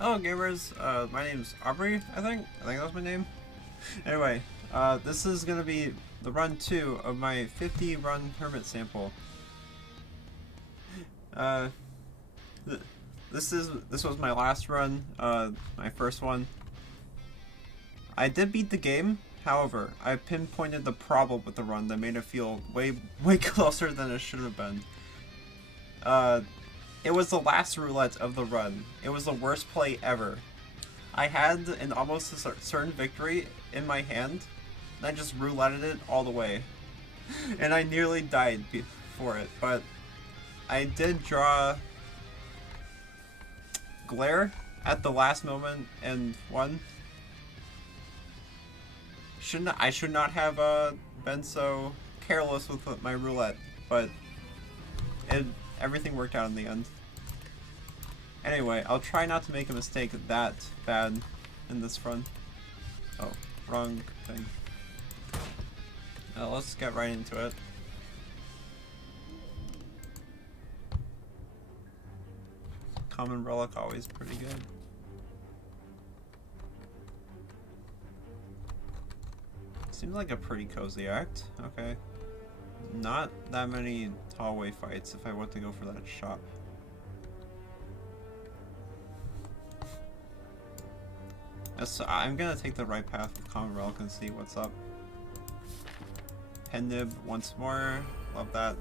Hello gamers, my name's Aubrey, I think that was my name. Anyway, this is gonna be the run 2 of my 50 run Hermit sample. Uh, th this was my last run, my first one. I did beat the game, however, I pinpointed the problem with the run that made it feel way closer than it should have been. It was the last roulette of the run. It was the worst play ever. I had an almost certain victory in my hand, and I just rouletted it all the way. And I nearly died for it, but I did draw Glare at the last moment and won. I should not have been so careless with my roulette, but everything worked out in the end. Anyway, I'll try not to make a mistake that bad in this run. Oh, wrong thing. Let's get right into it. Common relic, always pretty good. Seems like a pretty cozy act. Okay. Not that many hallway fights if I want to go for that shop. So I'm gonna take the right path with Common Relic and see what's up. Pen nib once more. Love that.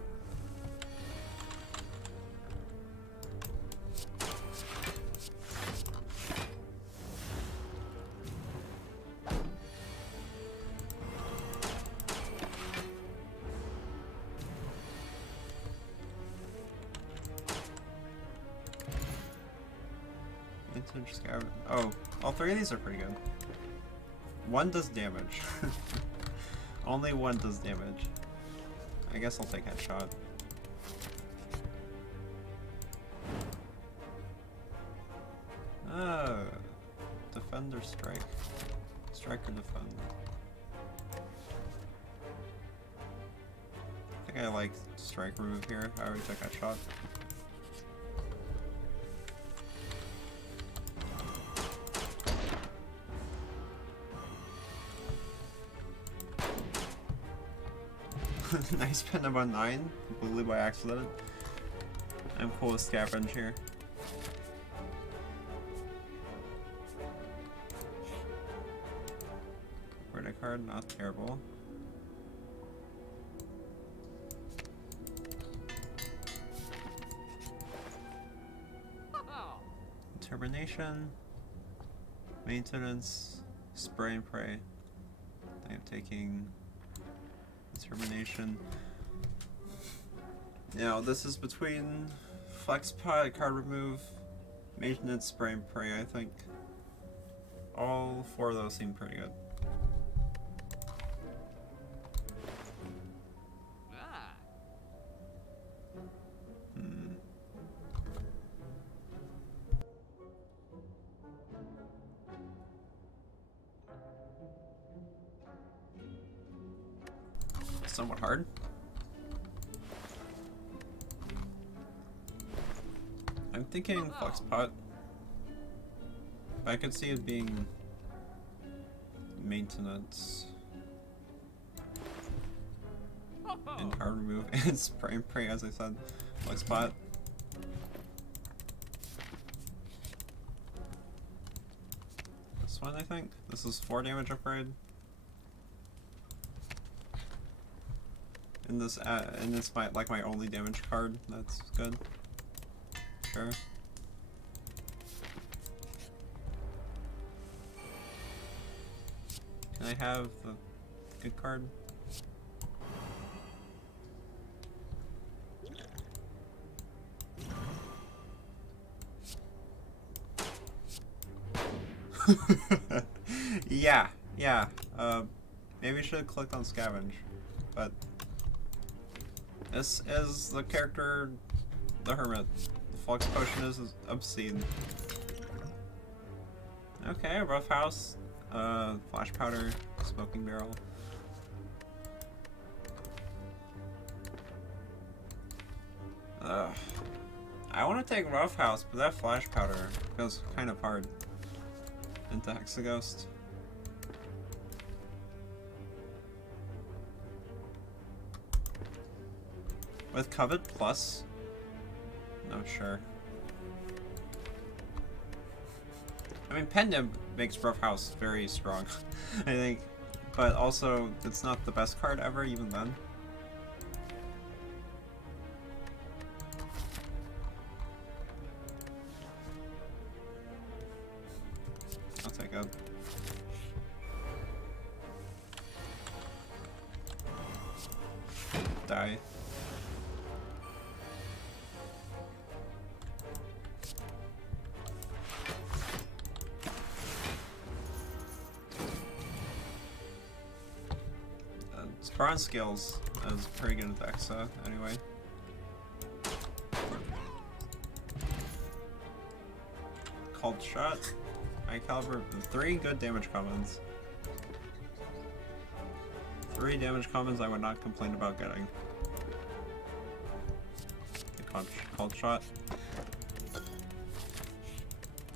Oh, all three of these are pretty good. One does damage. Only one does damage. I guess I'll take headshot. Defend or strike? Strike or defend? I think I like strike remove here. I already took headshot. Nice pen number 9, completely by accident. I'm cool with scavenge here. Verdict card, not terrible. Determination, maintenance, spray and pray. I am taking Determination. Now this is between flex pot, card remove, maintenance, spray and pray. I think all four of those seem pretty good. Somewhat hard. I'm thinking flex pot. I could see it being maintenance and card remove and spray and pray, as I said. Flex pot. This one, I think. This is 4 damage upgrade. And this might like my only damage card. That's good. Sure. Can I have the good card? Yeah. Maybe I should have clicked on scavenge, but this is the character, the Hermit. The Flux Potion is obscene. Okay, Roughhouse, Flash Powder, Smoking Barrel. I want to take Roughhouse, but that flash powder goes kind of hard into Hexaghost. With Covet Plus? No, sure. I mean, Pendant makes Roughhouse very strong, I think. But also, it's not the best card ever, even then. I'll take it. Die. Bronze skills is pretty good with Exa, anyway. Called Shot. High caliber. 3 good damage commons. 3 damage commons I would not complain about getting. The called Shot.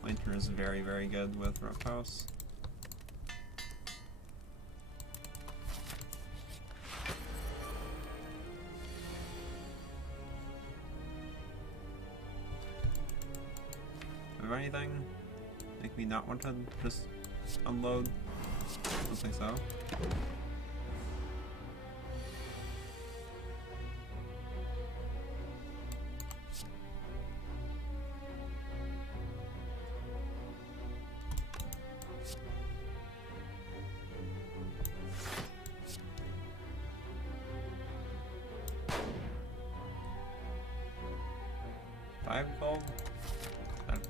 Lantern is very, very good with Roughhouse. Anything make me not want to just unload? Don't think so. $5 gold?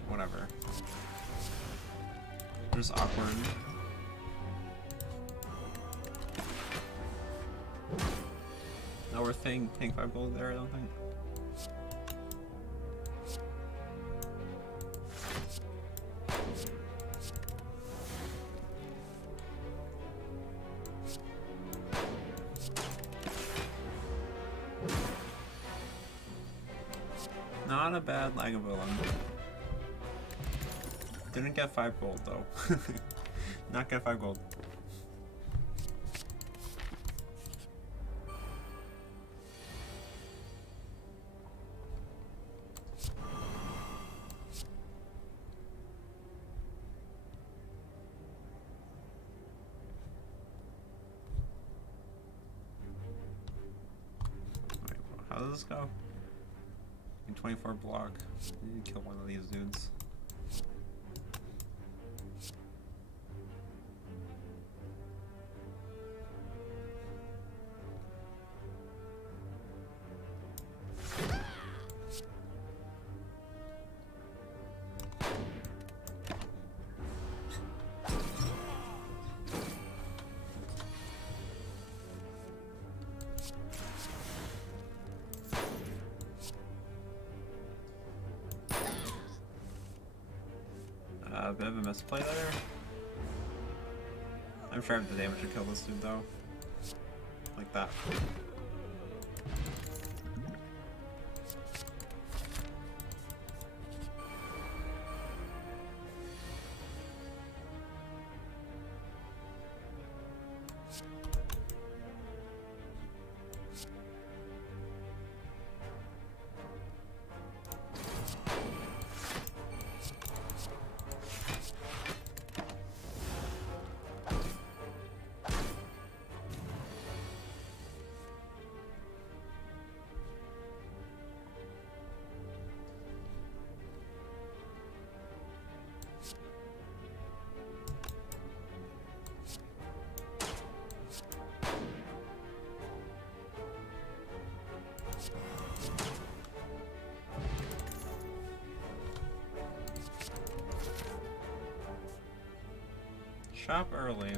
Whatever. Just awkward. Not worth paying 5 gold there, I don't think. Not a bad Lagavulin. Didn't get 5 gold though. Not get 5 gold. Wait, how does this go? 24 block. You need to kill one of these dudes. A bit of a misplay there. I'm sure I have the damage to kill this dude though. Like that. Shop early.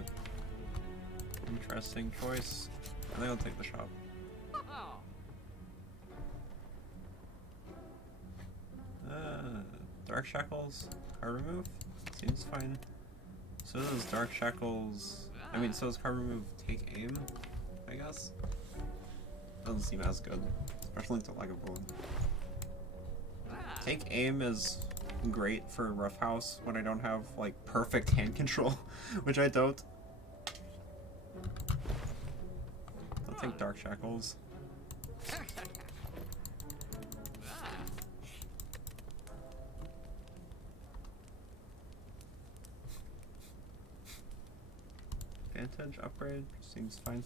Interesting choice. I think I'll take the shop. Dark Shackles, card remove? Seems fine. So does Dark Shackles... I mean, so does card remove take aim, I guess? Doesn't seem as good. Especially to Lagavulin. Take aim is great for Roughhouse when I don't have like perfect hand control, which I don't. I'll take Dark Shackles. Advantage upgrade seems fine.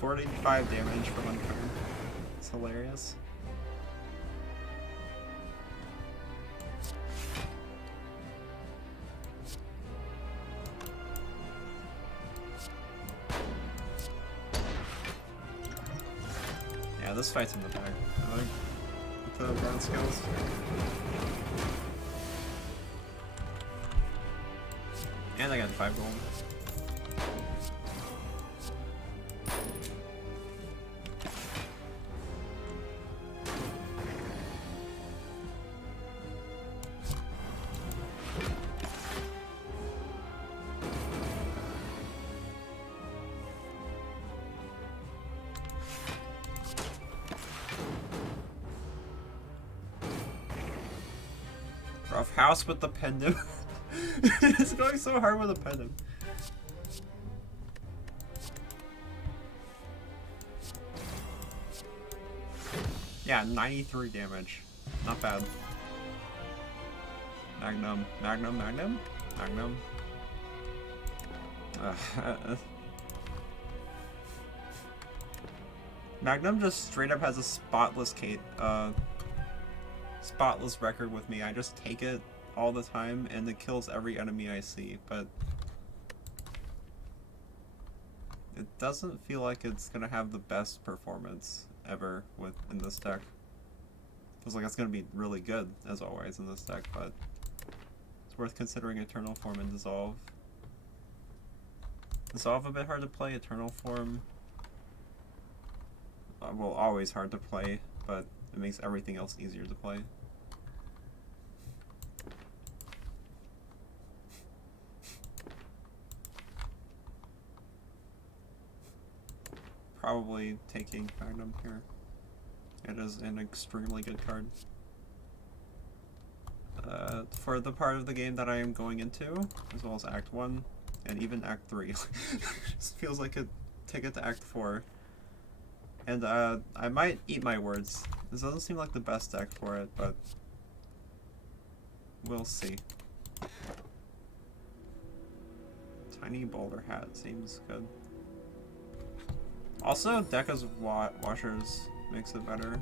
$45 damage for one turn. It's hilarious. Yeah, this fight's in the bag. I like the ground skills. And I got 5 gold. Roughhouse with the pendant. It's going so hard with the pendant. Yeah, 93 damage. Not bad. Magnum. Magnum, Magnum? Magnum. Magnum just straight up has a spotless spotless record with me. I just take it all the time and it kills every enemy I see, but it doesn't feel like it's gonna have the best performance ever in this deck. Feels like it's gonna be really good as always in this deck, but it's worth considering Eternal Form and Dissolve. Dissolve a bit hard to play, Eternal Form well, always hard to play, but it makes everything else easier to play. Probably taking Magnum here. It is an extremely good card. For the part of the game that I am going into, as well as Act 1, and even Act 3. Just feels like take it to Act 4. And I might eat my words. This doesn't seem like the best deck for it, but we'll see. Tiny bowler hat seems good. Also, Dekka's washers makes it better.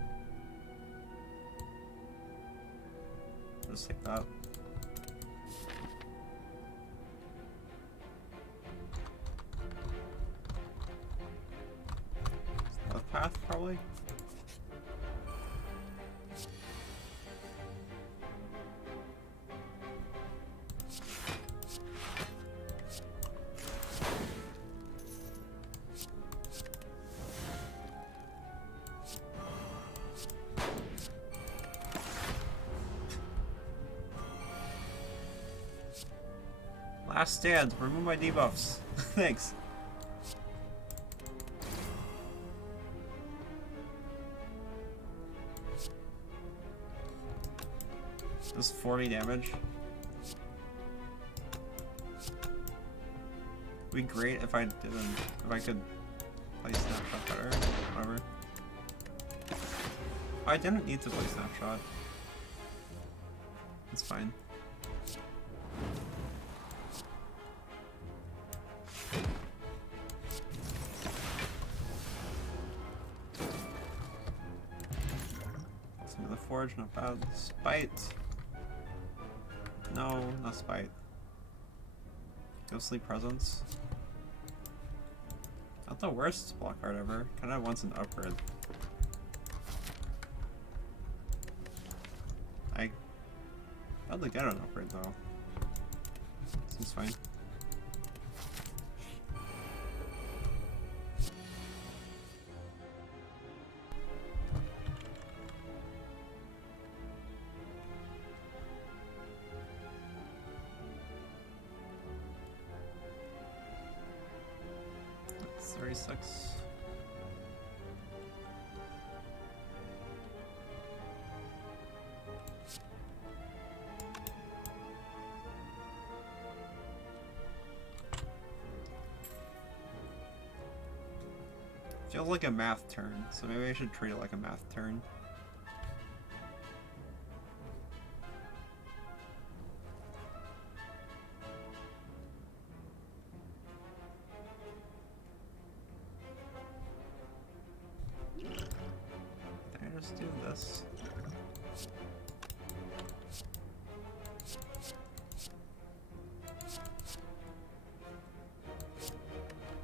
Just take that. Left path, probably. Last stand, remove my debuffs. Thanks. Just 40 damage. Would be great if I could play Snapshot better. Whatever. I didn't need to play Snapshot. It's fine. Forge, not bad. Spite. No, not Spite. Ghostly Presence. Not the worst block card ever. Kinda wants an upgrade. I'd like get an upgrade though. Seems fine. 36. Feels like a math turn, so maybe I should treat it like a math turn. I just do this.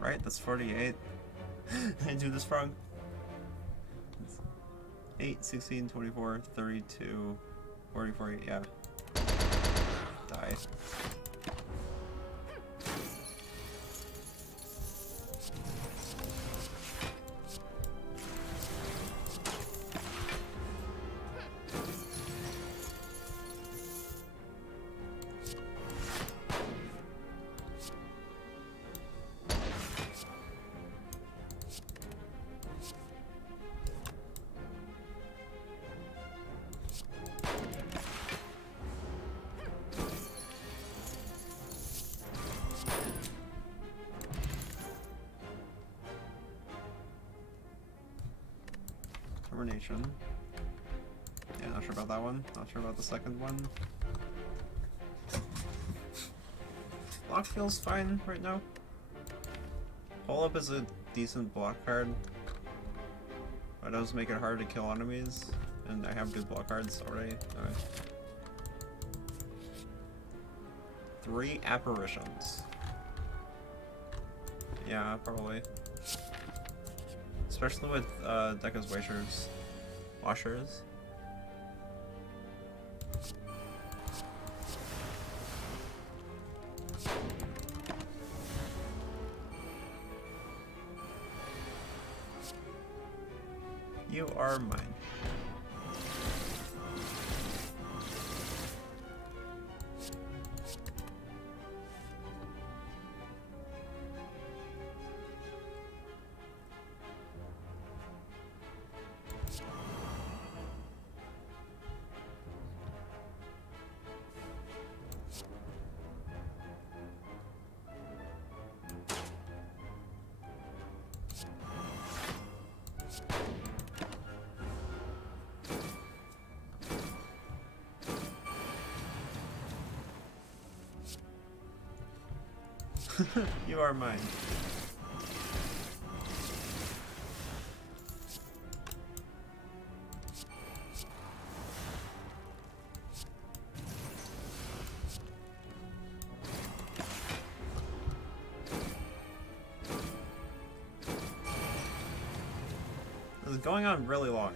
Right, that's 48. I do this wrong. 8, 16, 24, 32, 44, yeah. Die. Termination. Yeah, not sure about that one. Not sure about the second one. Block feels fine right now. Pull up is a decent block card. But it does make it hard to kill enemies. And I have good block cards already. Okay. 3 apparitions. Yeah, probably. Especially with Deca's washers. You are mine. You are mine. This is going on really long.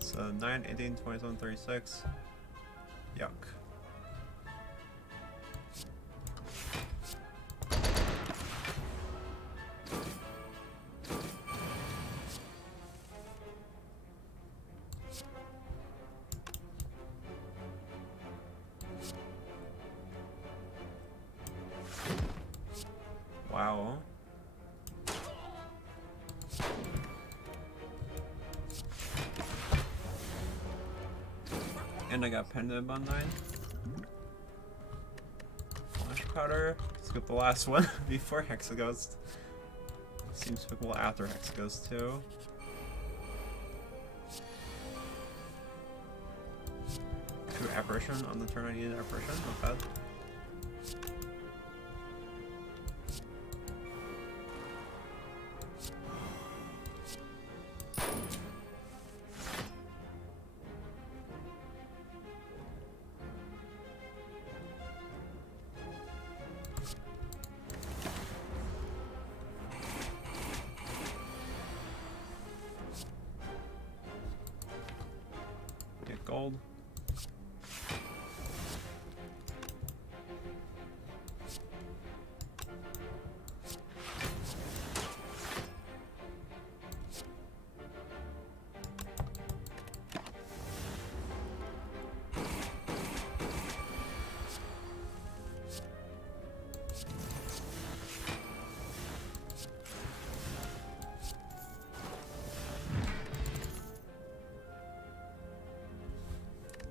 So 9, 18, 27, 36. Yuck. Wow. And I got pendant on 9. Flash powder. Skip the last one before Hexaghost. Seems skippable after Hexaghost too. True apparition on the turn I needed apparition, not bad. Gold.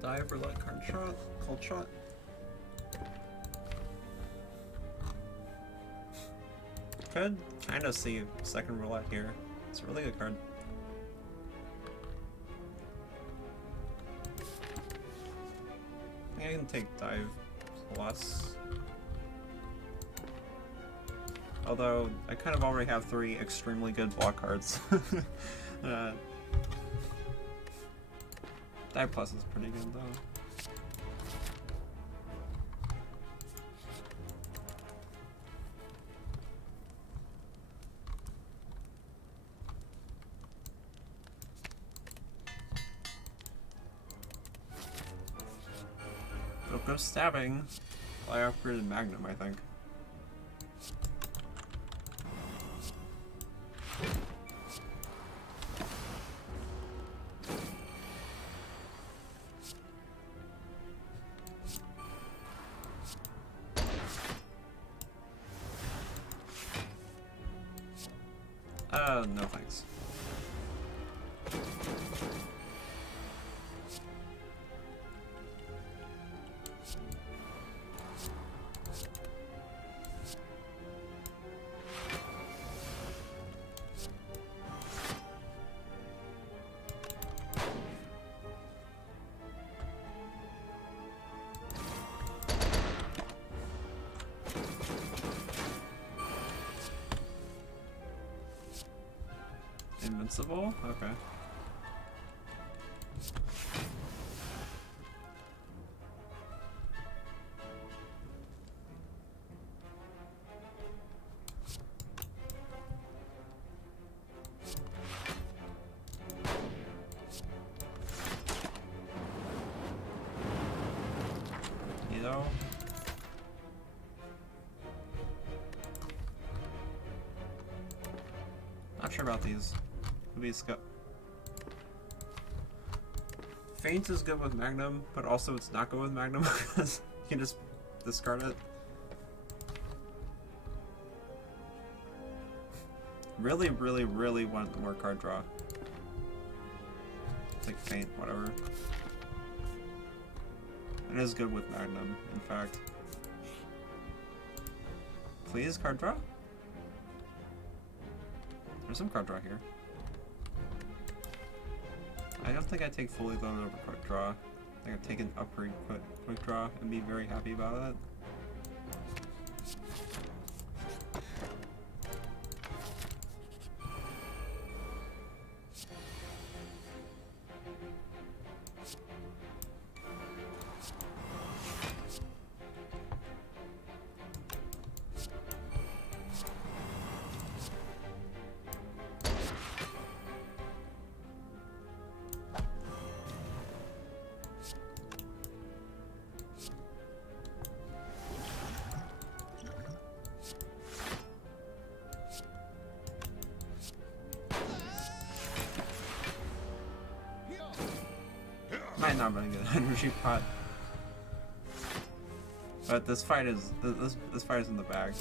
dive, roulette, card shot, cold shot. Could kind of see second roulette here. It's a really good card. I think I can take dive plus. Although I kind of already have 3 extremely good block cards. Dive plus is pretty good though. Don't go stabbing. I upgraded Magnum, I think. No thanks. Invincible? Okay. You know? Not sure about these. Feint is good with Magnum, but also it's not good with Magnum because you can just discard it. Really, really, really want more card draw. Like Feint, whatever. It is good with Magnum, in fact. Please, card draw? There's some card draw here. I don't think I take fully loaded over quick draw. I think I'd take an upgrade quick draw and be very happy about it. Might not be a good energy pot, but this fight is this fight is in the bag.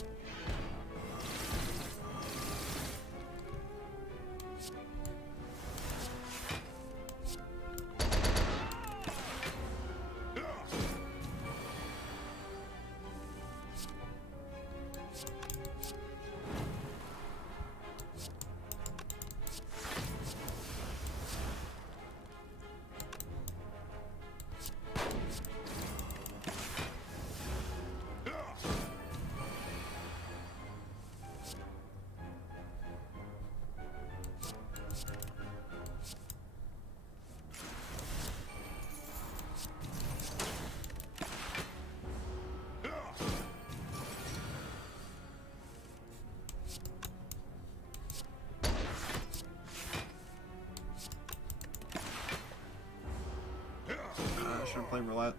Should play roulette.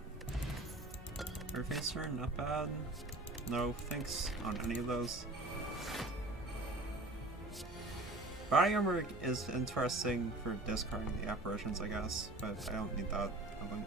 Air Facer, not bad. No thanks on any of those. Body armor is interesting for discarding the apparitions, I guess, but I don't need that. I think.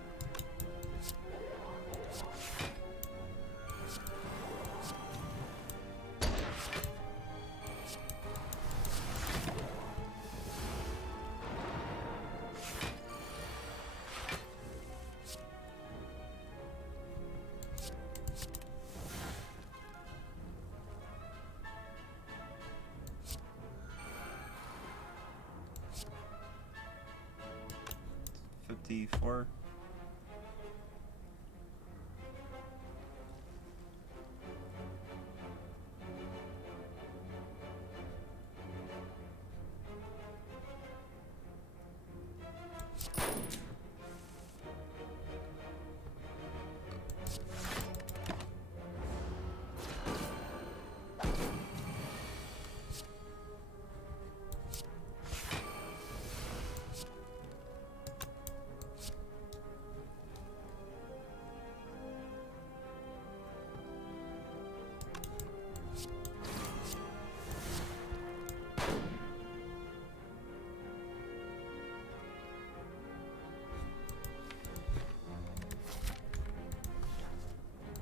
54.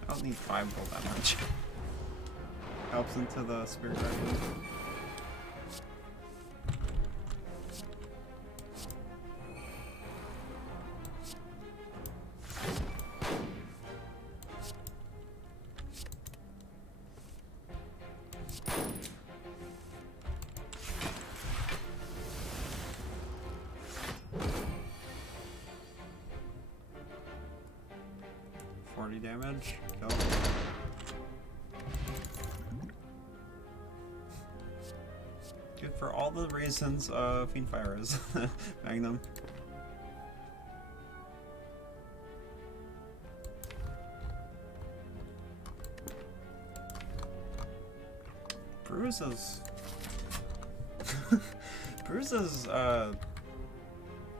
I don't need 5 gold damage. Helps into the Spirit Dragon. Damage. Kill. Good for all the reasons Fiendfire is. Magnum. Bruise is... Bruise is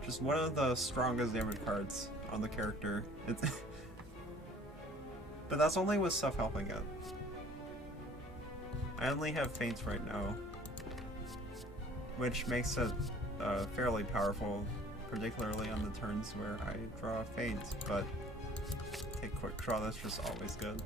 just one of the strongest damage cards on the character. It's but that's only with stuff helping it. I only have feints right now, which makes it fairly powerful, particularly on the turns where I draw feints, but take quick draw, that's just always good.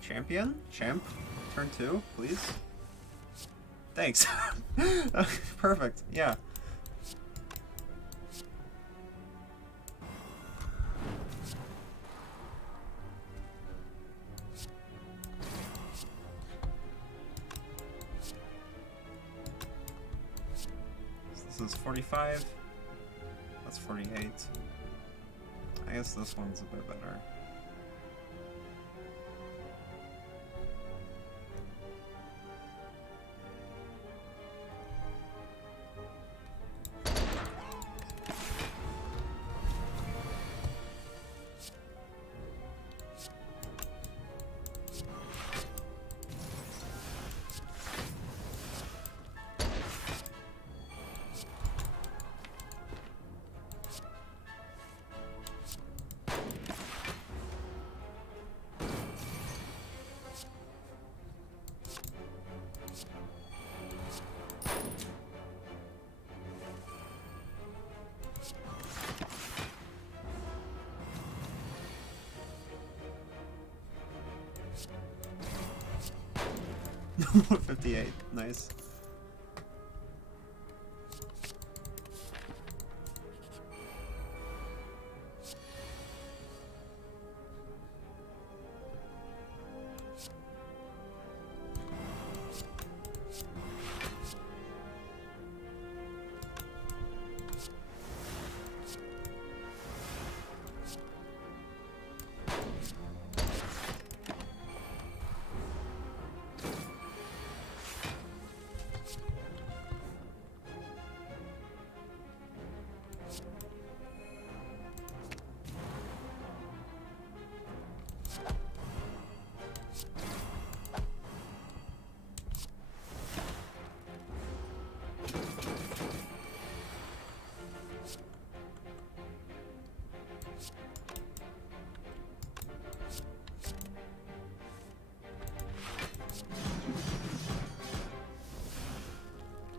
Champion? Champ? Turn 2, please? Thanks. Perfect, yeah. So this is 45. That's 48. I guess this one's a bit better. $58, nice.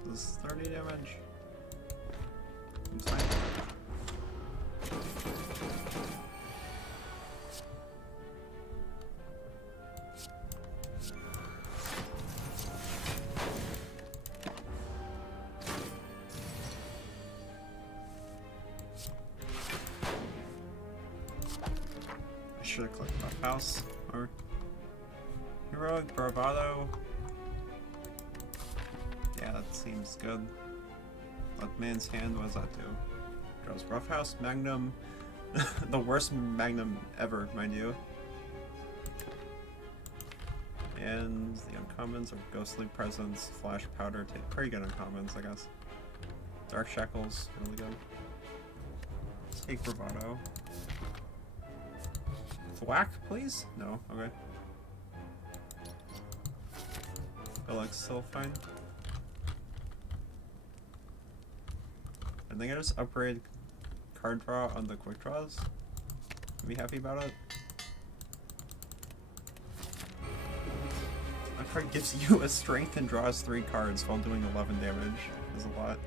This is 30 damage. I'm fine. should have clicked Roughhouse or Heroic Bravado. Yeah, that seems good. Luck Man's Hand, what does that do? Draws Roughhouse, Magnum, the worst Magnum ever, mind you. And the uncommons are Ghostly Presence, Flash Powder, pretty good uncommons, I guess. Dark Shackles, really good. Let's take Bravado. Thwack, please? No, okay. Alex still fine. I think I just upgrade card draw on the quick draws. Be happy about it. A card gives you a strength and draws 3 cards while doing 11 damage. Is a lot.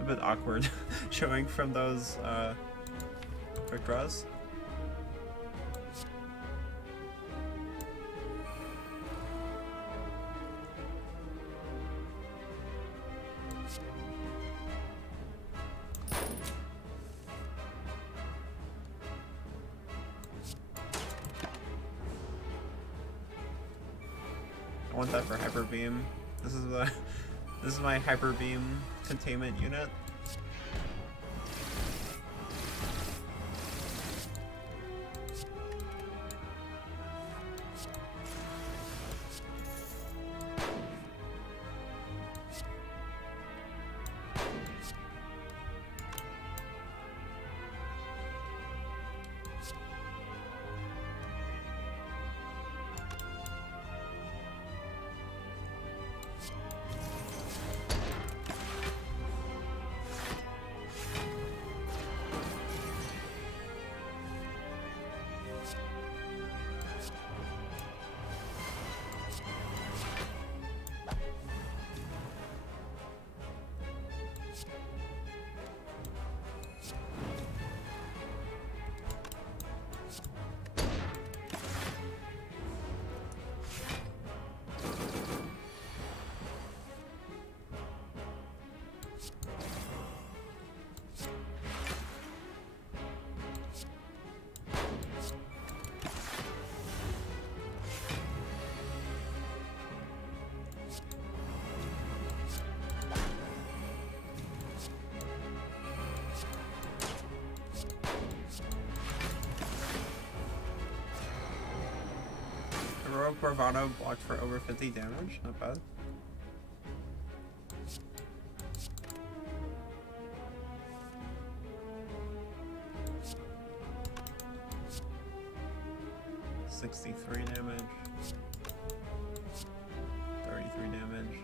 A bit awkward showing from those quick draws. I want that for Hyper Beam. This is my Hyper Beam containment unit. Heroic Bravado blocked for over 50 damage, not bad. $63 damage. 33 damage.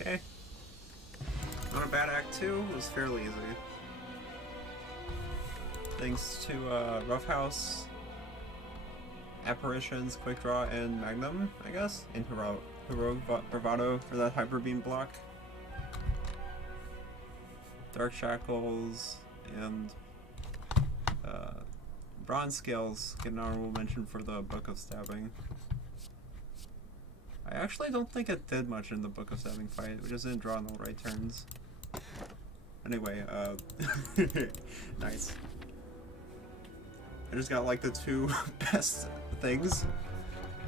Okay. Not a bad act 2, it was fairly easy. Thanks to Roughhouse, Apparitions, Quick Draw, and Magnum, I guess, and Heroic Bravado for that Hyper Beam block. Dark Shackles, and Bronze Scales get an honorable mention for the Book of Stabbing. I actually don't think it did much in the Book of Stabbing fight. We just didn't draw on the right turns. Anyway, nice. I just got like the two best things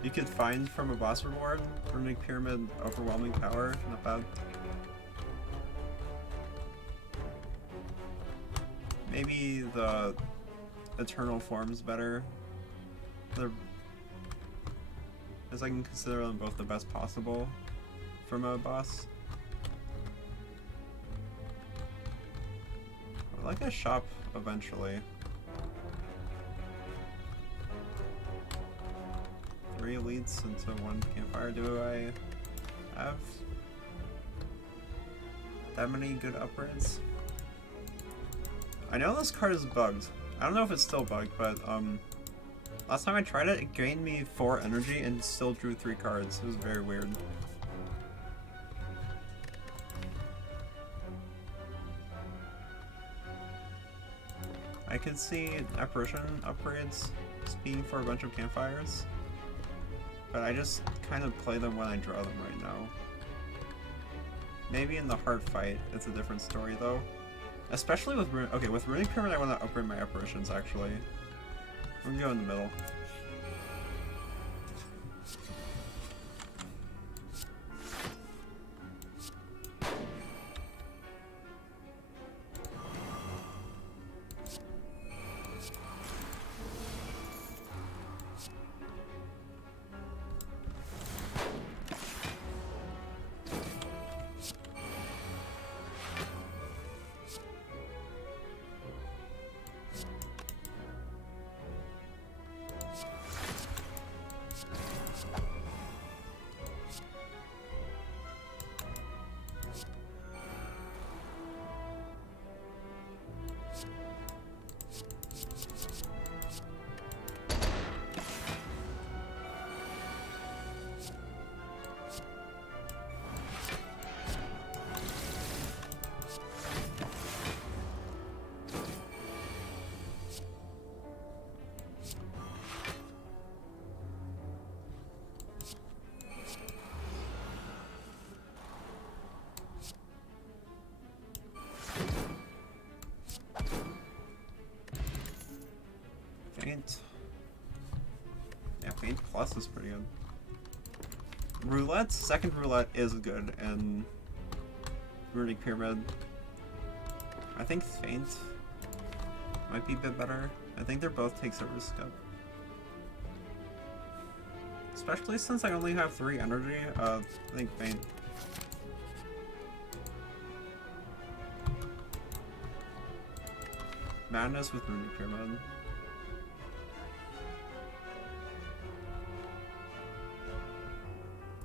you could find from a boss reward. Runic Pyramid, Overwhelming Power, not bad. Maybe the Eternal Form's better. As I can consider them both the best possible from a boss. I'd like a shop eventually. 3 elites into 1 campfire. Do I have that many good upgrades? I know this card is bugged. I don't know if it's still bugged, but last time I tried it, it gained me 4 energy and still drew 3 cards. It was very weird. I could see apparition upgrades speeding for a bunch of campfires, but I just kind of play them when I draw them right now. Maybe in the hard fight, it's a different story though. Especially with with Runic Pyramid, I want to upgrade my apparitions actually. I'm gonna go in the middle. Feint. Yeah, Feint Plus is pretty good. Roulette, second roulette is good, and Runic Pyramid. I think Feint might be a bit better. I think they're both takes a risk up. Especially since I only have 3 energy, I think Feint. Madness with Runic Pyramid.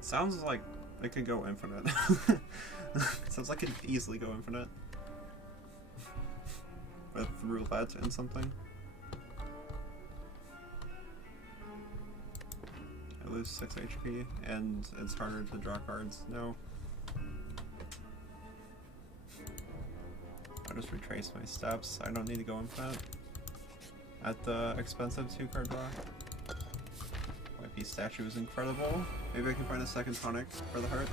Sounds like it could go infinite. Sounds like it could easily go infinite. With roulette and something. I lose 6 HP and it's harder to draw cards. No. I'll just retrace my steps. I don't need to go infinite. At the expensive 2-card draw. White statue is incredible. Maybe I can find a second tonic for the heart.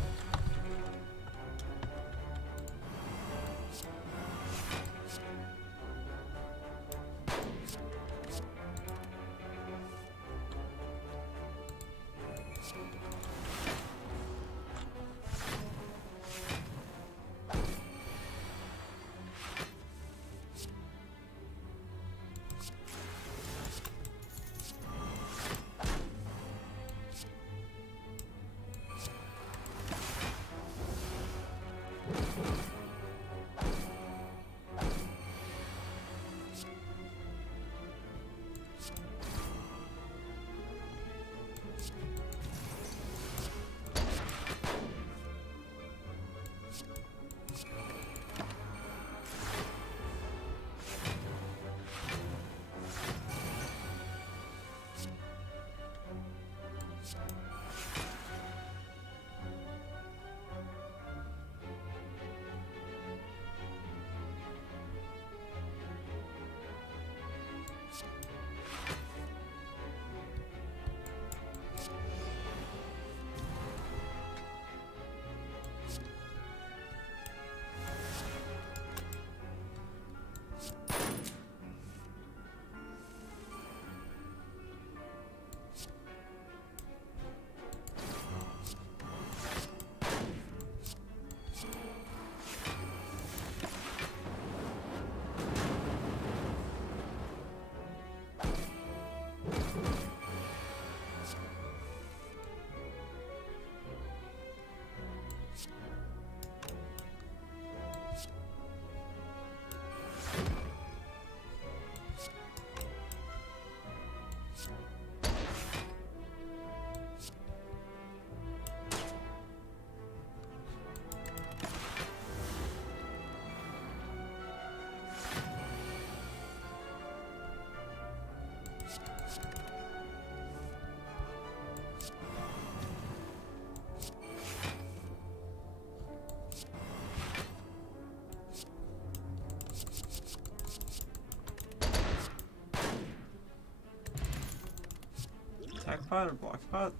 pot or block pot?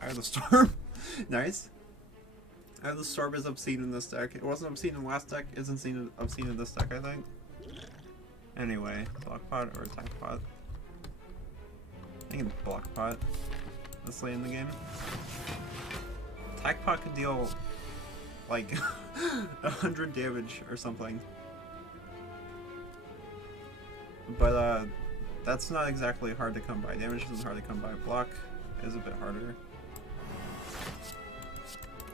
I have the storm. Nice. I have the storm is obscene in this deck. It wasn't obscene in the last deck. Isn't obscene in this deck, I think. Anyway, block pot or attack pot? I think it's block pot. This late in the game. Attack pot could deal like 100 damage or something. But that's not exactly hard to come by. Damage isn't hard to come by. Block is a bit harder.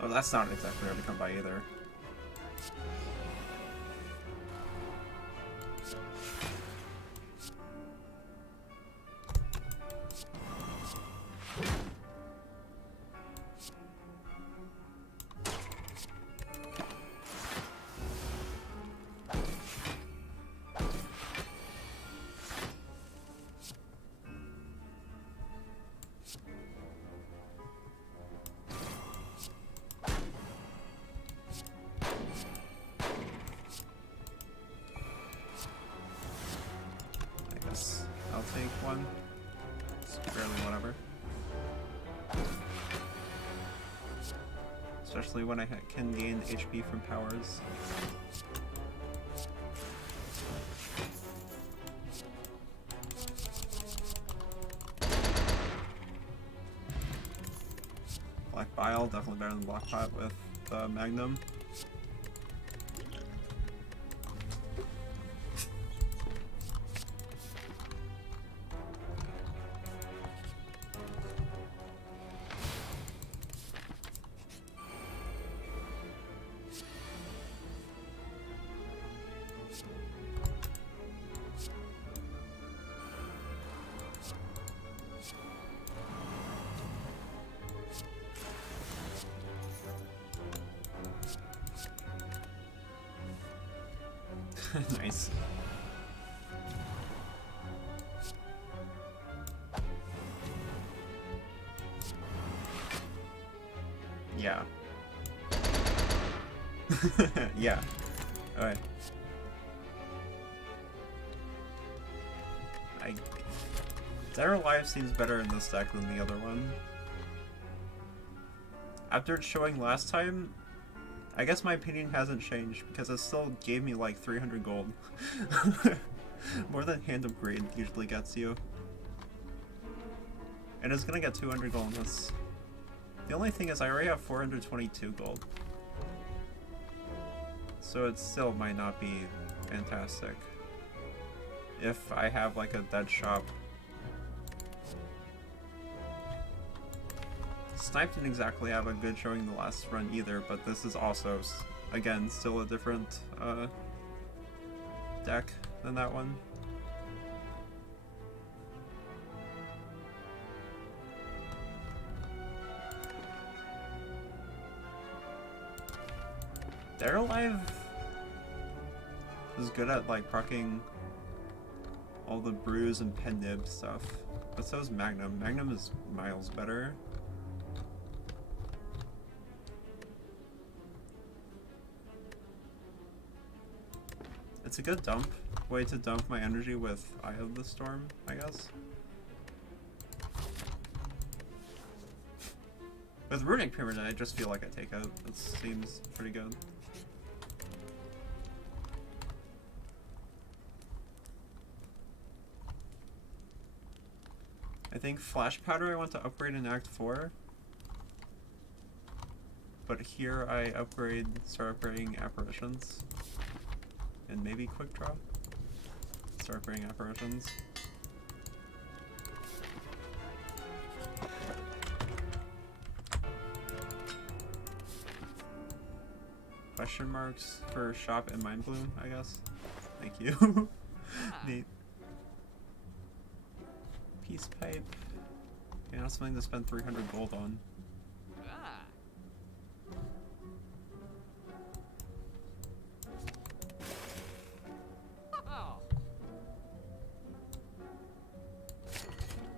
Oh, that's not exactly hard to come by either. I'll take one. It's barely whatever. Especially when I can gain HP from powers. Black Bile, definitely better than Block Pot with Magnum. Nice. Yeah. Yeah. Alright. Dead or Alive seems better in this deck than the other one. After showing last time, I guess my opinion hasn't changed because it still gave me like 300 gold. More than Hand Upgrade usually gets you. And it's gonna get 200 gold in this. The only thing is I already have 422 gold. So it still might not be fantastic. If I have like a dead shop. Snipe didn't exactly have a good showing the last run either, but this is also, again, still a different deck than that one. Dead or Alive is good at like proccing all the brews and pen nib stuff, but so is Magnum. Magnum is miles better. It's a good way to dump my energy with Eye of the Storm, I guess. With Runic Pyramid, I just feel like I take out. It seems pretty good. I think Flash Powder I want to upgrade in Act 4. But here I start upgrading Apparitions. And maybe Quick Draw? Start upgrading Apparitions. Question marks for Shop and Mind Bloom, I guess. Thank you. Neat. Peace Pipe. Okay, not something to spend 300 gold on.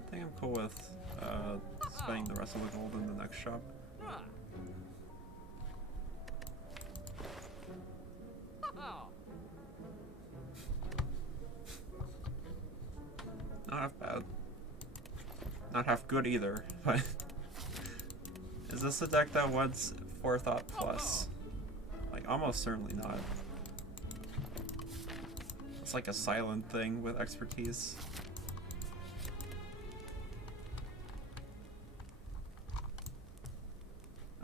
I think I'm cool with spending the rest of the gold in the next shop. Not half bad. not half good either, but is this a deck that wants Forethought plus? Like, almost certainly not. It's like a silent thing with expertise.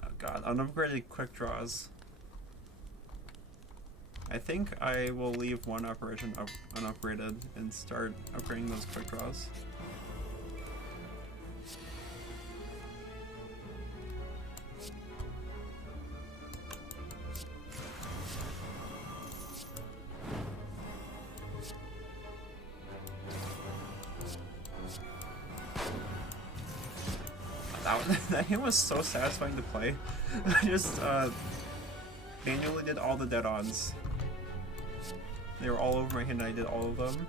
Oh god, unupgraded quick draws. I think I will leave one apparition unupgraded and start upgrading those quick draws. That hit was so satisfying to play. I just manually did all the dead-ons. They were all over my hand and I did all of them.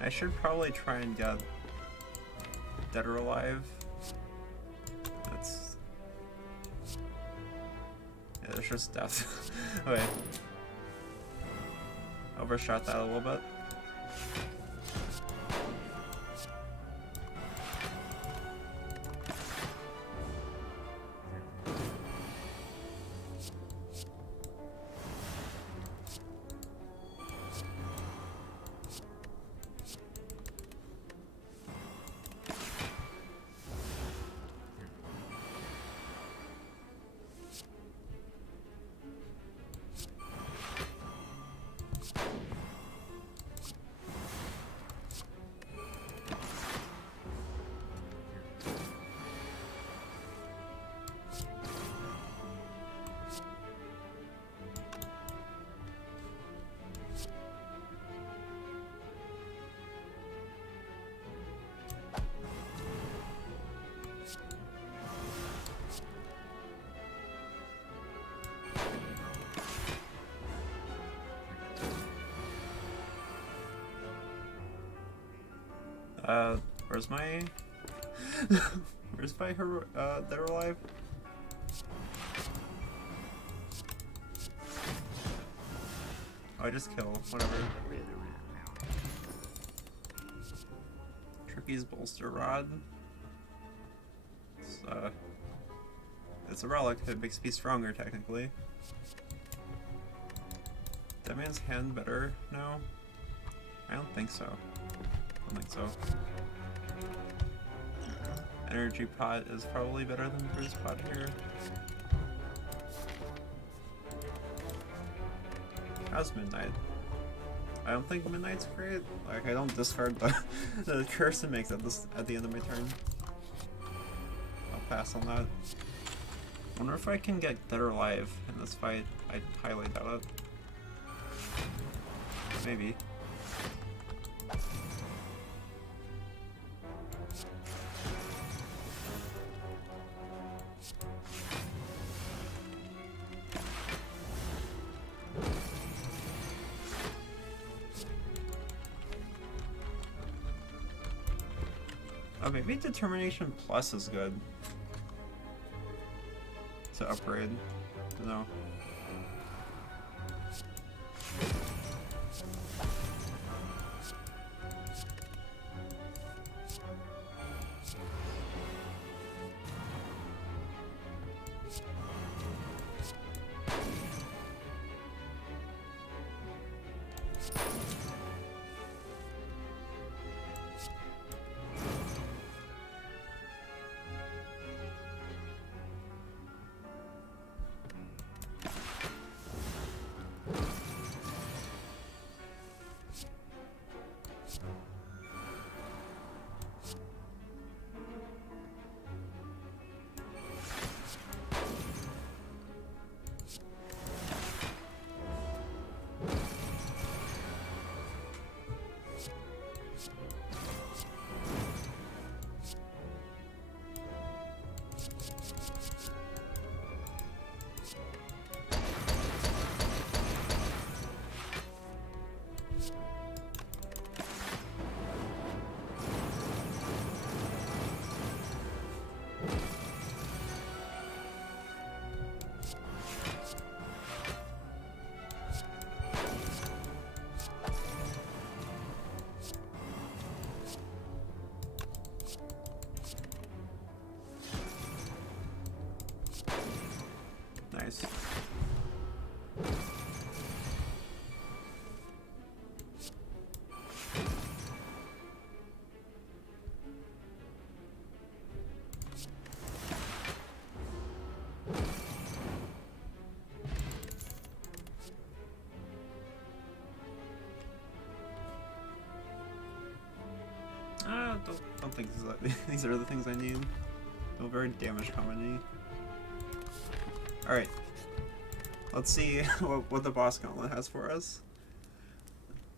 I should probably try and get Dead or Alive. That's... yeah, there's just death. Okay. Overshot that a little bit. Where's my... where's my Dead or Alive? Oh, I just kill, whatever. Tricky's Bolster Rod. It's a relic, it makes me stronger technically. That man's hand better now? I don't think so. I don't think so. Energy Pot is probably better than Bruise Pot here. How's Midnight? I don't think Midnight's great. Like, I don't discard the curse it makes at the end of my turn. I'll pass on that. Wonder if I can get Dead or Alive in this fight. I highly doubt it. Maybe. Oh, maybe Determination Plus is good to upgrade. I don't know. Nice. Don't think these are the things I need. No very damage company. Alright. Let's see what the boss gauntlet has for us.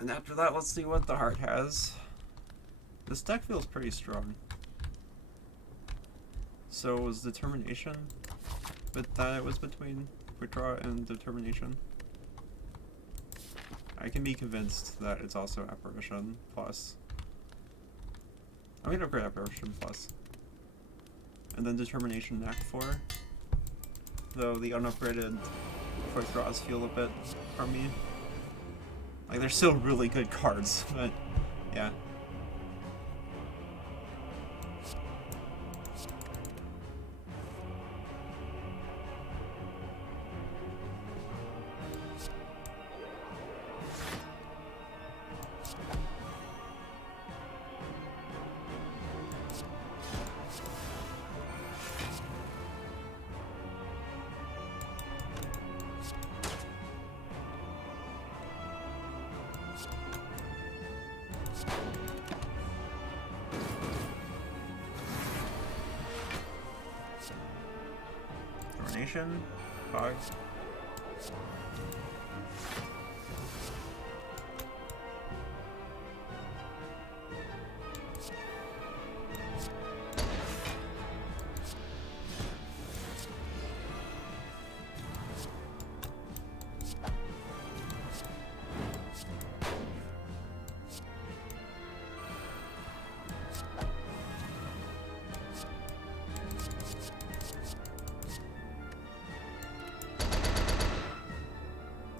And after that, let's see what the heart has. This deck feels pretty strong. So was determination, but that was between quick draw and determination. I can be convinced that it's also apparition plus. I'm gonna upgrade apparition plus. And then determination Act 4. Though the unupgraded quick draws feel a bit crummy. Like they're still really good cards, but yeah. Coordination, Cogs.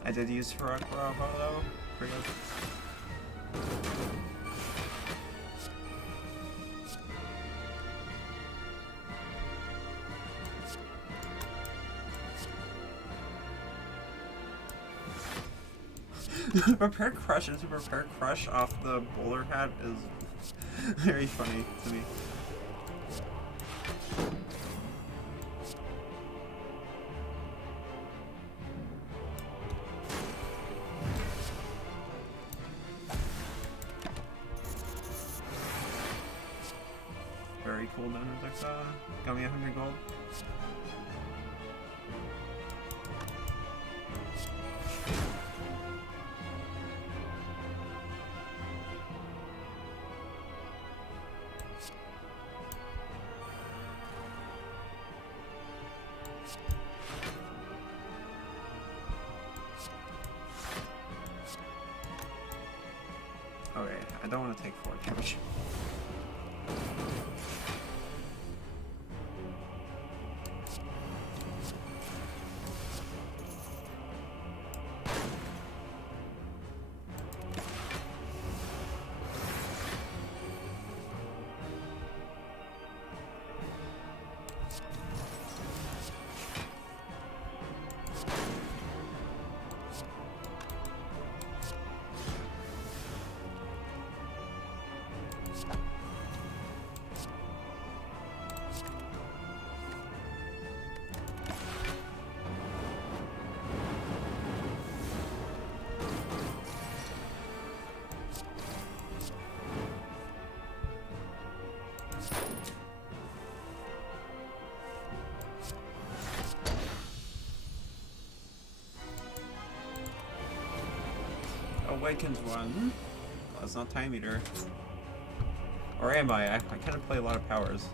I did use Farag Bravo though. Pretty good. Prepare Crush into Prepare Crush off the bowler hat is very funny to me. Very cool down Dexa. Got me 100 gold. Okay, I don't want to take 4 damage. Awakens one. Well, it's not Time Eater. Or am I? I kind of play a lot of powers.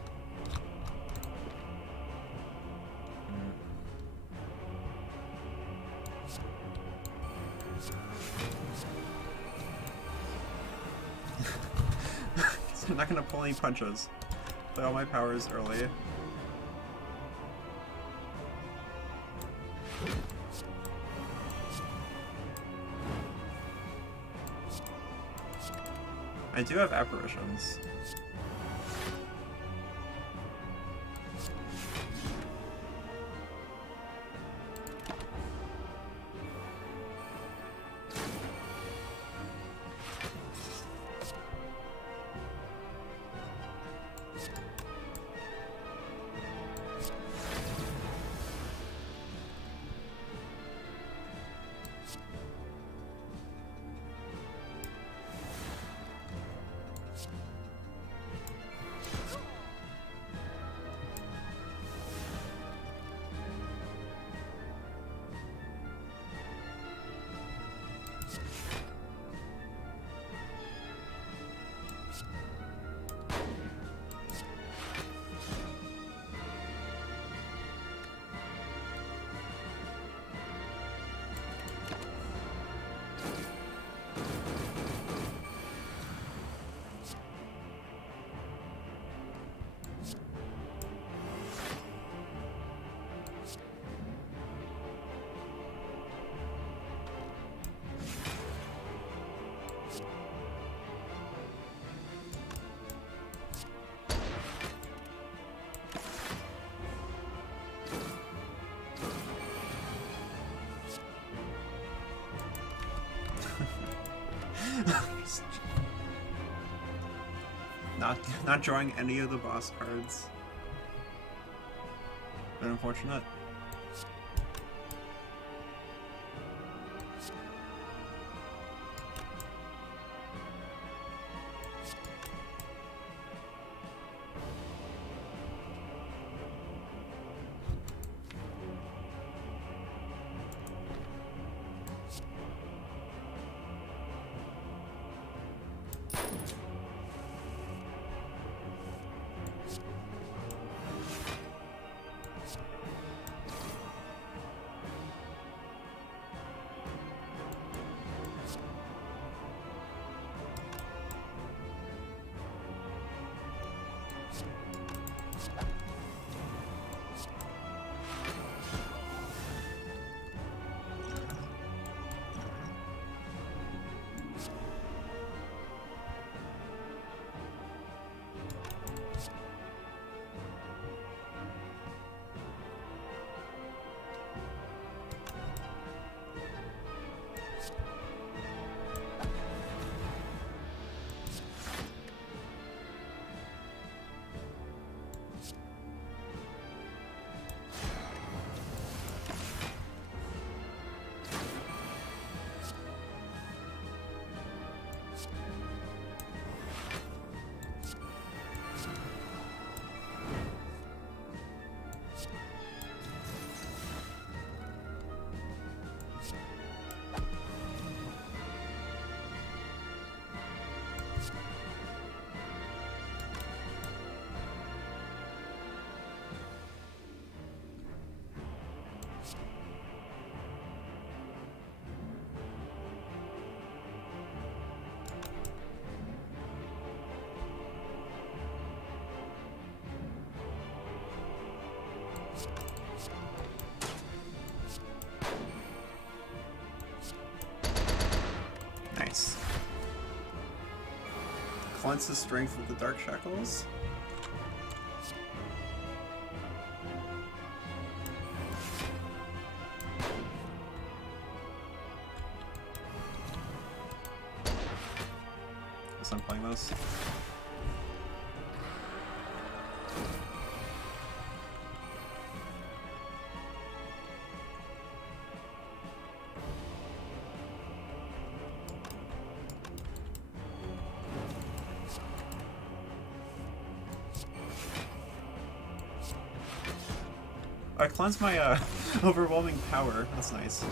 So I'm not gonna pull any punches. Play all my powers early. I do have apparitions. Not drawing any of the boss cards. Bit unfortunate. Nice. Cleanse his strength with the Dark Shackles. Guess I'm playing this. I cleanse my overwhelming power. That's nice.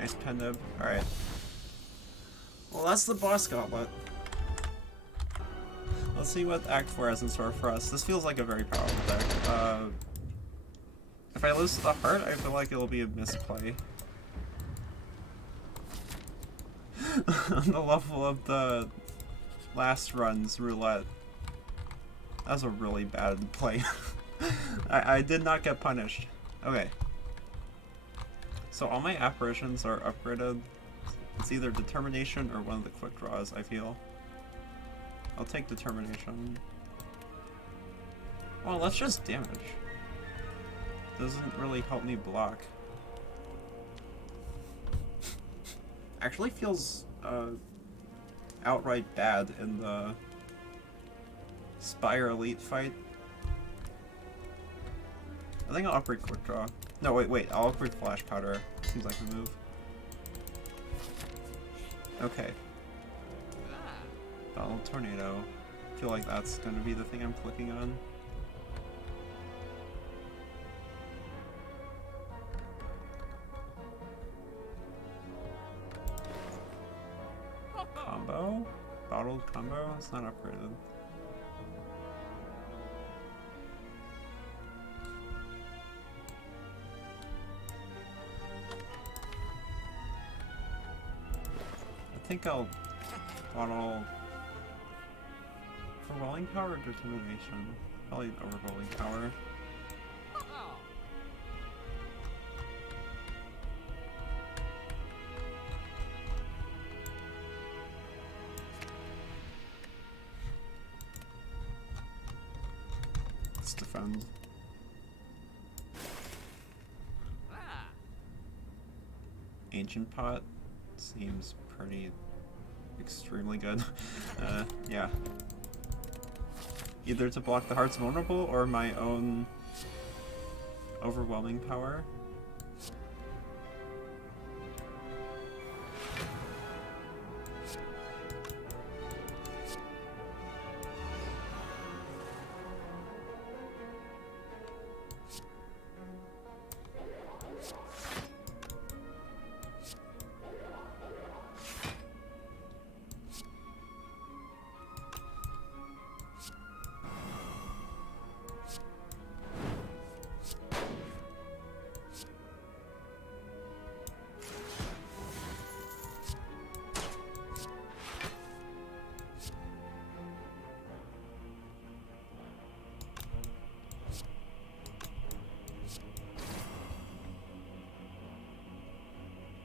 Nice Pendib. Alright. Well, that's the boss gauntlet. Let's see what Act 4 has in store for us. This feels like a very powerful deck. If I lose to the heart, I feel like it'll be a misplay. On the level of the last run's roulette. That was a really bad play. I did not get punished. Okay. So all my apparitions are upgraded. It's either Determination or one of the quick draws, I feel. I'll take Determination. Well, that's just damage. Doesn't really help me block. Actually feels outright bad in the Spire Elite fight. I think I'll upgrade Quick Draw. No, wait, I'll upgrade Flash Powder. Seems like a move. Okay. Battle Tornado. I feel like that's gonna be the thing I'm clicking on. Combo? Bottled combo? It's not upgraded. I think I'll bottle Overwhelming Power or Determination? Probably Overwhelming Power. Let's defend. Ancient Pot seems pretty extremely good. Yeah. Either to block the Heart's Vulnerable or my own Overwhelming Power.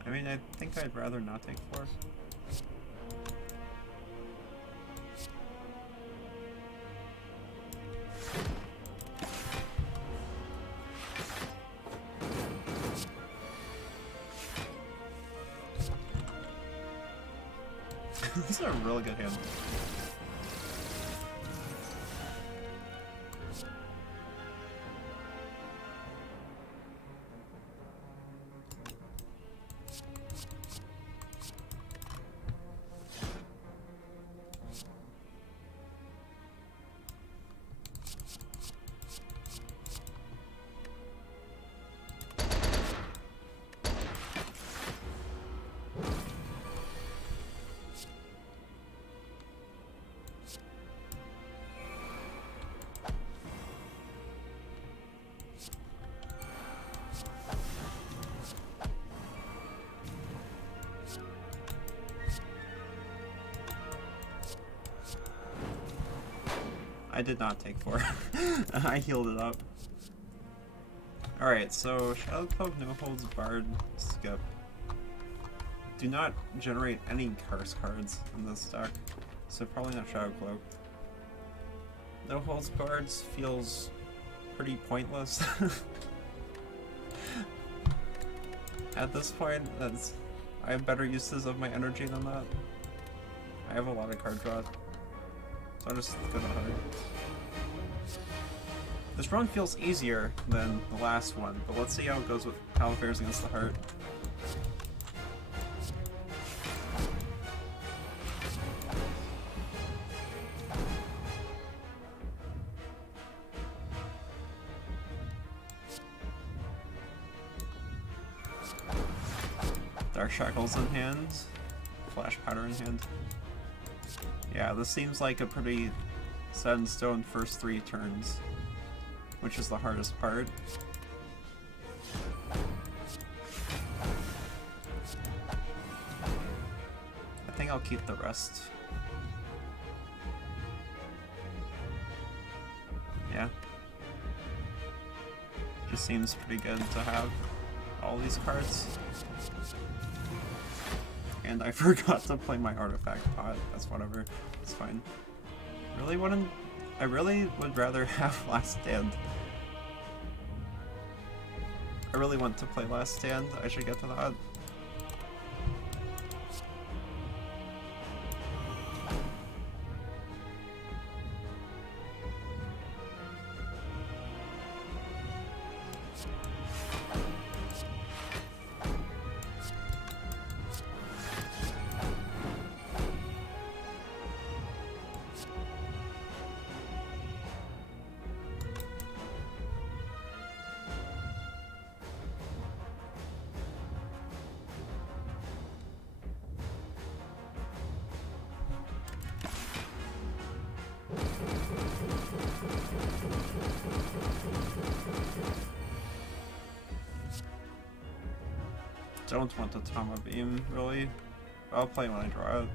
I mean, I think I'd rather not take 4. This is a really good hand. I did not take 4. I healed it up. Alright, so Shadow Cloak, No Holds Barred, skip. Do not generate any curse cards in this deck, so probably not Shadow Cloak. No Holds Barred feels pretty pointless. At this point, I have better uses of my energy than that. I have a lot of card draw. So I'll just go to Heart. This run feels easier than the last one, but let's see how it goes with how it fares against the Heart. Dark Shackles in hand, Flash Powder in hand. Yeah, this seems like a pretty set in stone first 3 turns, which is the hardest part. I think I'll keep the rest. Yeah. Just seems pretty good to have all these cards. And I forgot to play my artifact pot. That's whatever. It's fine. Really wouldn't I really would rather have Last Stand. I really want to play Last Stand. I should get to that. Don't want the Tama Beam, really. I'll play when I draw it.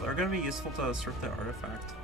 They're gonna be useful to strip the artifact.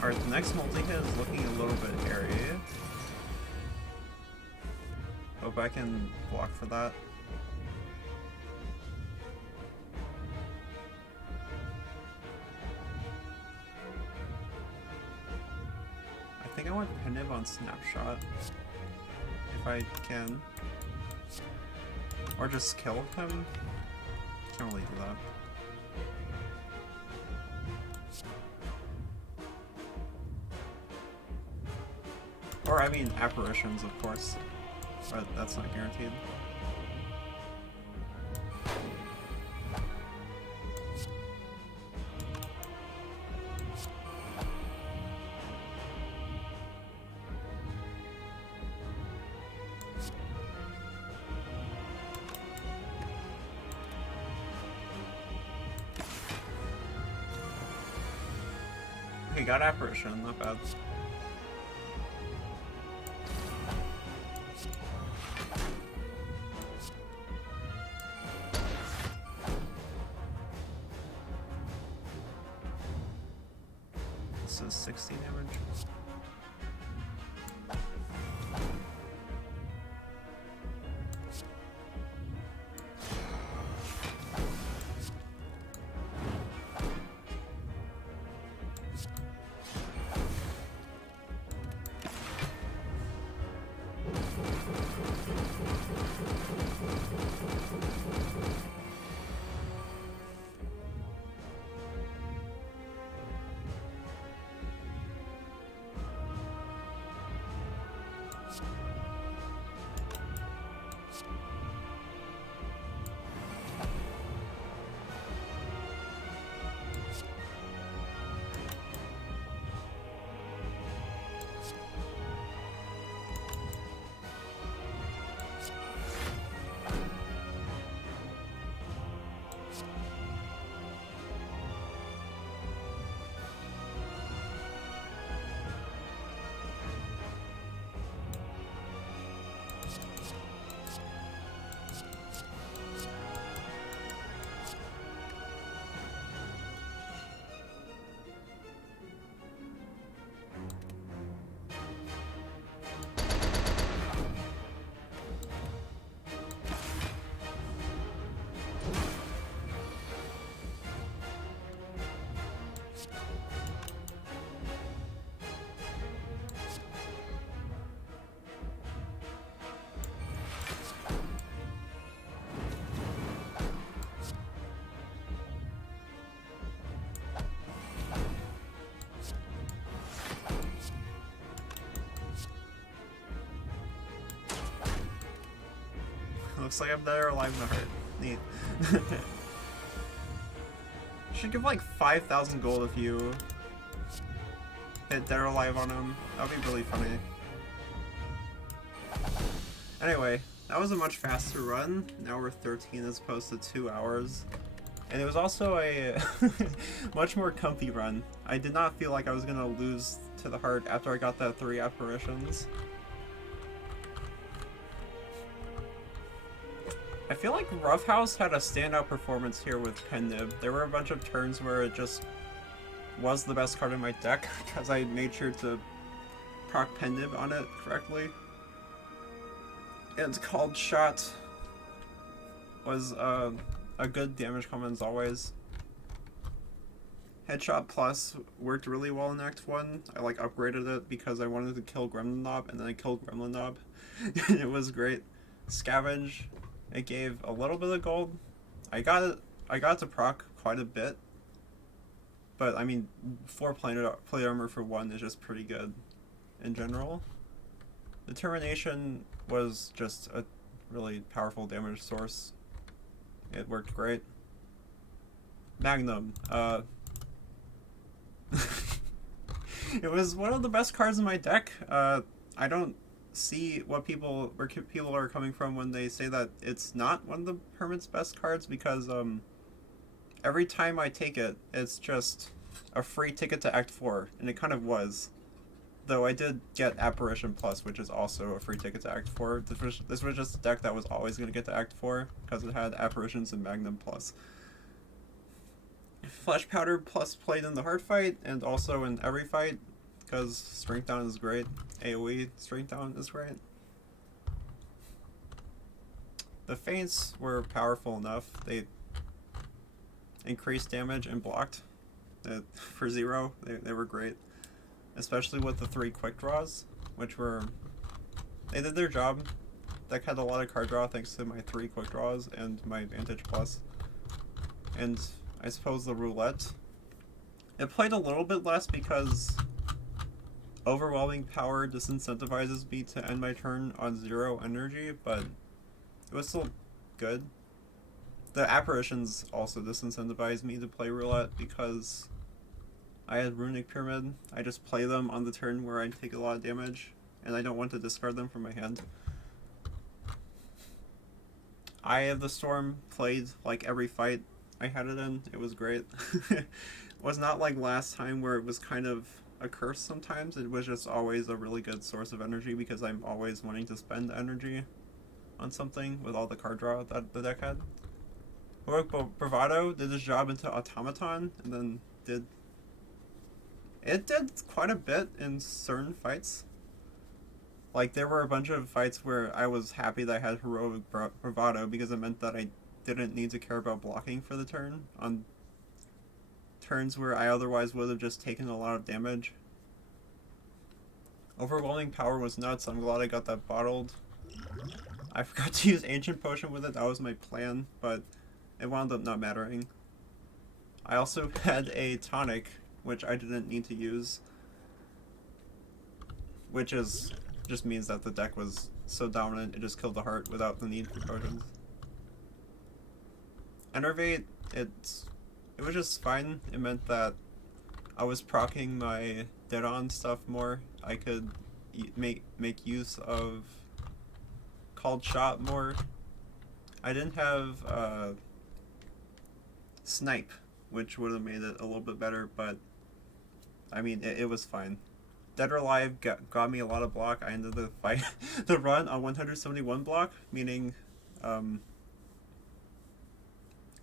Alright, the next multi-hit is looking a little bit hairy. Hope I can block for that. I think I want Penib on Snapshot, if I can. Or just kill him. Can't really do that. Or, I mean, apparitions, of course, but that's not guaranteed. Okay, got apparition, not bad. This is 60 damage. Looks like I'm better alive in the heart. Neat. Should give like 5,000 gold if you hit dead or alive on him. That'd be really funny. Anyway, that was a much faster run. Now we're 13 as opposed to 2 hours. And it was also a much more comfy run. I did not feel like I was gonna lose to the heart after I got that 3 apparitions. I feel like Roughhouse had a standout performance here with Pen Nib. There were a bunch of turns where it just was the best card in my deck because I made sure to proc Pen Nib on it correctly. And Called Shot was a good damage combo as always. Headshot Plus worked really well in Act 1. I like upgraded it because I wanted to kill Gremlin Knob, and then I killed Gremlin Knob. It was great. Scavenge, it gave a little bit of gold. I got it to proc quite a bit. But I mean, 4 plate armor for 1 is just pretty good in general. Determination was just a really powerful damage source. It worked great. Magnum, it was one of the best cards in my deck. I don't see where people are coming from when they say that it's not one of the Hermit's best cards, because every time I take it, it's just a free ticket to Act 4, and it kind of was. Though I did get Apparition Plus, which is also a free ticket to Act 4. This was just a deck that was always going to get to Act 4, because it had Apparitions and Magnum Plus. Flesh Powder Plus played in the hard fight, and also in every fight, because Strength Down is great. AoE Strength Down is great. The feints were powerful enough. They increased damage and blocked. For 0, they were great. Especially with the 3 quick draws, which were... They did their job. Deck had a lot of card draw thanks to my 3 quick draws and my Vantage Plus. And I suppose the roulette. It played a little bit less because Overwhelming Power disincentivizes me to end my turn on 0 energy, but it was still good. The Apparitions also disincentivize me to play roulette because I had Runic Pyramid. I just play them on the turn where I take a lot of damage, and I don't want to discard them from my hand. Eye of the Storm played like every fight I had it in. It was great. It was not like last time where it was kind of a curse sometimes. It was just always a really good source of energy because I'm always wanting to spend energy on something with all the card draw that the deck had. Heroic Bravado did his job into Automaton, and then did quite a bit in certain fights. Like, there were a bunch of fights where I was happy that I had Heroic Bravado because it meant that I didn't need to care about blocking for the turn on turns where I otherwise would have just taken a lot of damage. Overwhelming Power was nuts. I'm glad I got that bottled. I forgot to use Ancient Potion with it. That was my plan, but it wound up not mattering. I also had a tonic, which I didn't need to use, which just means that the deck was so dominant it just killed the heart without the need for potions. Enervate, it was just fine. It meant that I was proccing my dead-on stuff more. I could make use of Called Shot more. I didn't have Snipe, which would have made it a little bit better, but I mean, it was fine. Dead or Alive got me a lot of block. I ended the fight, the run on 171 block, meaning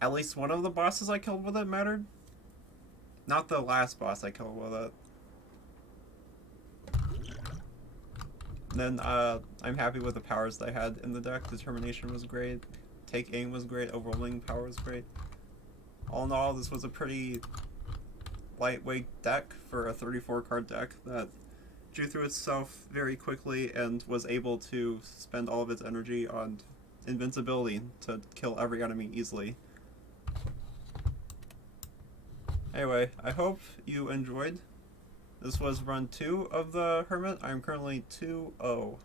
at least one of the bosses I killed with it mattered. Not the last boss I killed with it. Then I'm happy with the powers that I had in the deck. Determination was great. Take Aim was great. Overwhelming Power was great. All in all, this was a pretty lightweight deck for a 34 card deck that drew through itself very quickly and was able to spend all of its energy on invincibility to kill every enemy easily. Anyway, I hope you enjoyed. This was run 2 of the Hermit. I'm currently 2-0.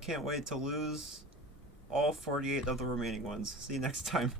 Can't wait to lose all 48 of the remaining ones. See you next time.